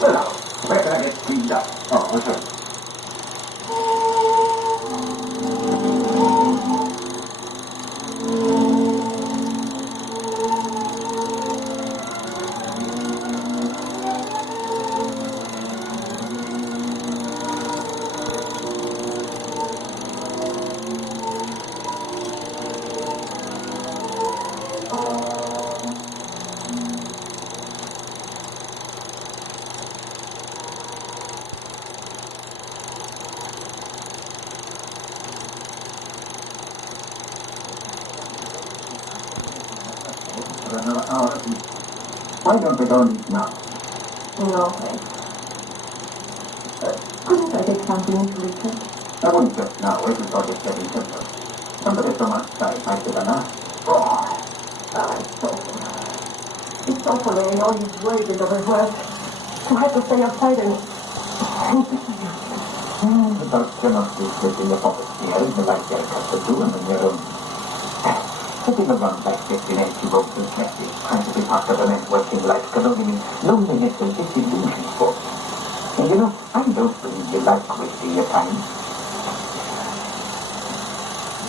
Well, where can I get cleaned up? Oh, what's up? Another hour at least. Why don't we go and eat now? No, thanks. Couldn't I get something to eat? I wouldn't just now. Everybody's getting simple. Somebody from outside might get enough. Oh, it's awful. It's awful laying all these wages of his work. To have to stay outside and... The dogs cannot be split in the pocket here in the light they're cut to do and in their own. Sitting around like this in empty rooms and sweaty, trying to be part of a man's working life can only mean loneliness and disillusion for me. And you know, I don't believe you like wasting your time.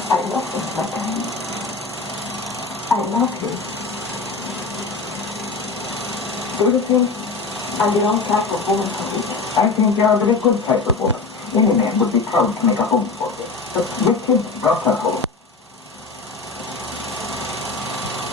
I love him, my time. I love him. Do you think I'm the wrong type of woman for you? I think you're a very good type of woman. Any man would be proud to make a home for you. But Richard brought her home.